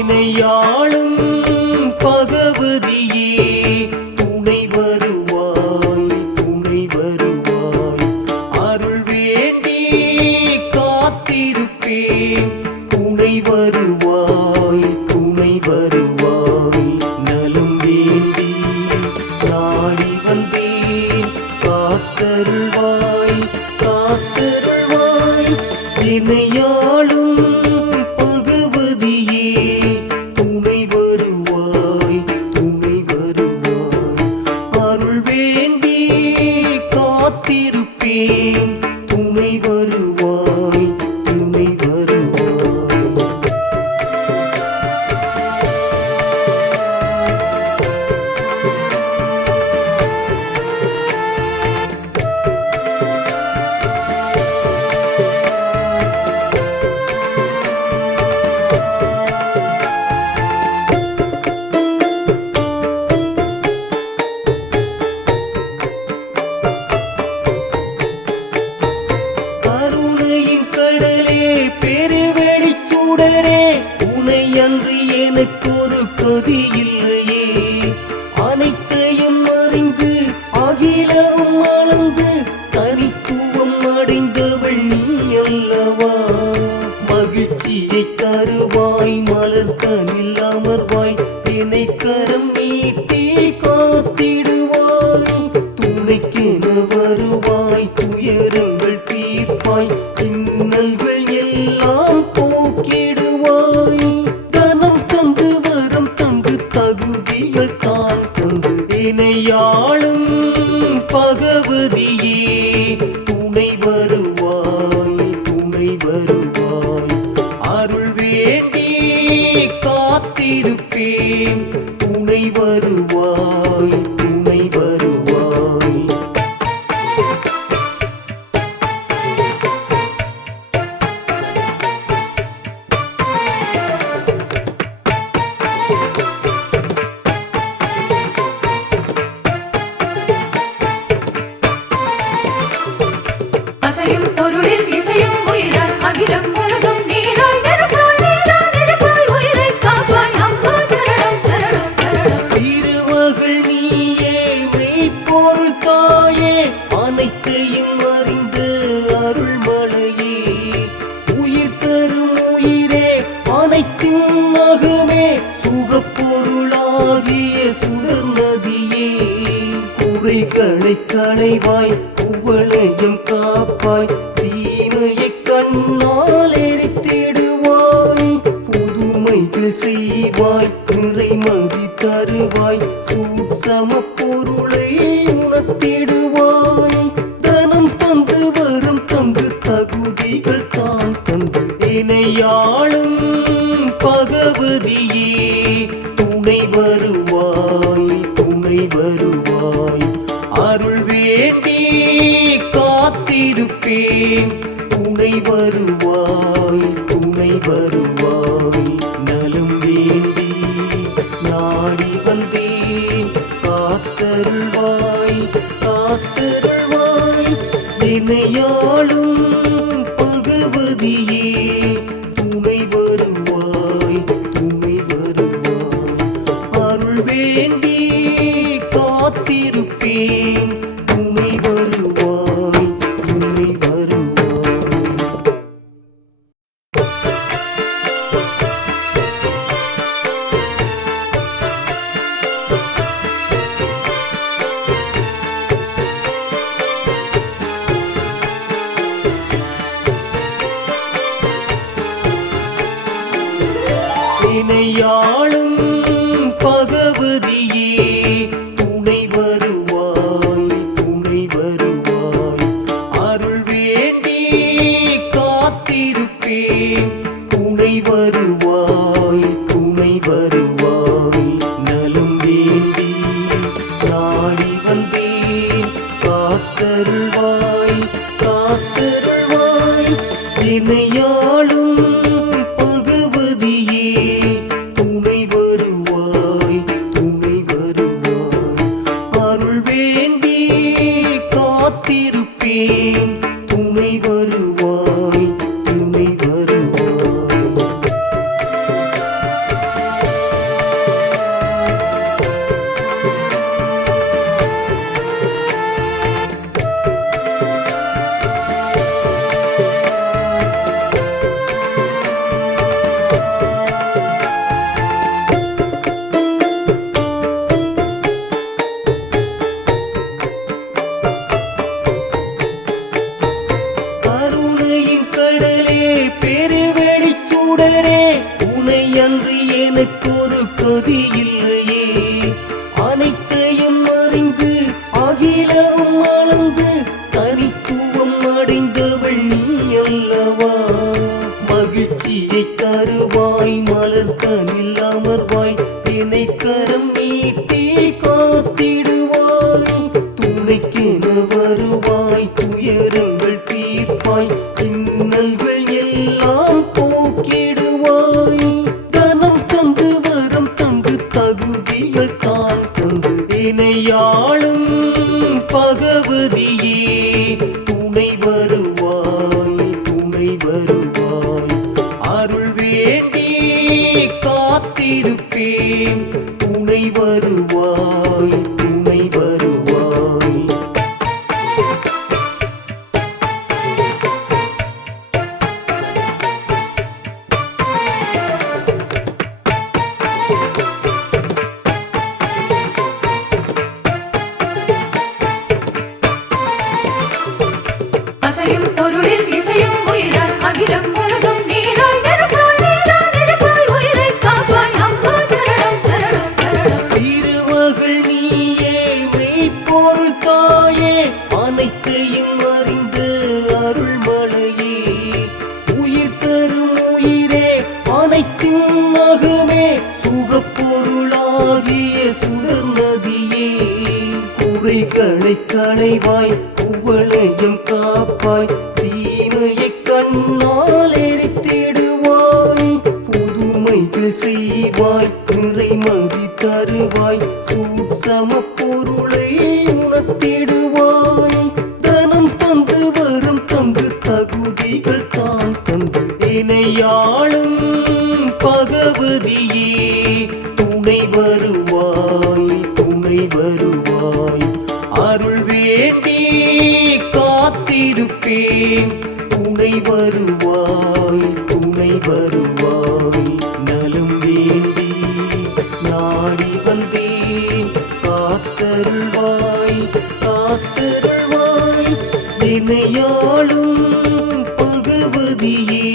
என்னையாளும் பகவதியே துணை வருவாய் துணை வருவாய். அருள் வேண்டி காத்திருப்பேன் துணை வருவாய். ஆளும் அனைத்தையும் அறிந்து அருள் மலையே உயிர் தரும் உயிரே அனைத்தும் அகமே சுகப்பொருளாகிய சுடர் நதியே குறைகளை களைவாய் குவளையும் காப்பாய். யாழும் பகவதியே துணை வருவாய் துணை வருவாய். அருள் வேண்டி காத்திருப்பேன் துணை வருவாய் துணை வருவாய். நலம் வேண்டி நாடி வந்தேன் காத்தருள்வாய் காத்தருள்வாய். இணையாளும் பகவதியே வினையாளும் பகவதியே துணை வருவாய் துணை வருவாய். அருள் வேண்டி காத்திருப்பேன் துணை வருவாய் துணை வருவாய். அகிலவும் அளந்து தனித்துவம் அடைந்தவள் நீ அல்லவா மகிழ்ச்சியை தருவாய் மலர்கனில் அமர்வாய் என்னை கரம் நீட்டி காத்திடுவாய். துணைக்கென வருவாய் துயரங்கள் தீர்ப்பாய் இன்னல்கள் எல்லாம் போக்கிடுவாய். தனம் தந்து வரம் தந்து தகுதிகள் தான் தந்து இணையாளும் பகவதியே அசையும் பொருளில் இசையும் உயிராய் அகிலம் முழுதும் நீராய் நெருப்பாய் நீராய் நெருப்பாய் உயிரை காப்பாய். அம்மா சரணம் சரணம் சரணம். திருவகள் நீயே மெய்ப்பொருள் தாயே அனைத்தையும் அறிந்து அருள் மலையே உயிர் தரும் உயிரே அனைத்தும் மகமே சுகப்பொருளாகிய சுடர் நதியே. குறைகளை களைவாய் எவ்வளையும் காப்பாய் தீமையை கண்ணால் எரித்திடுவாய். புதுமைகள் செய்வாய் நிறைமதி தருவாய் சூட்சம பொருளை உணர்த்திடுவாய். தனம் தந்து வரும் தந்து தகுதிகள் தான் தந்து இணையாளும் பகவதியே. துணை வருவாய் துணை வருவாய். அருள் வேண்டி காத்திருப்பேன். துணை வருவாய் துணை வருவாய். நலம் வேண்டி நாடி வந்தேன் காத்தருள்வாய் காத்தருள்வாய். இணையாளும் பகவதியே.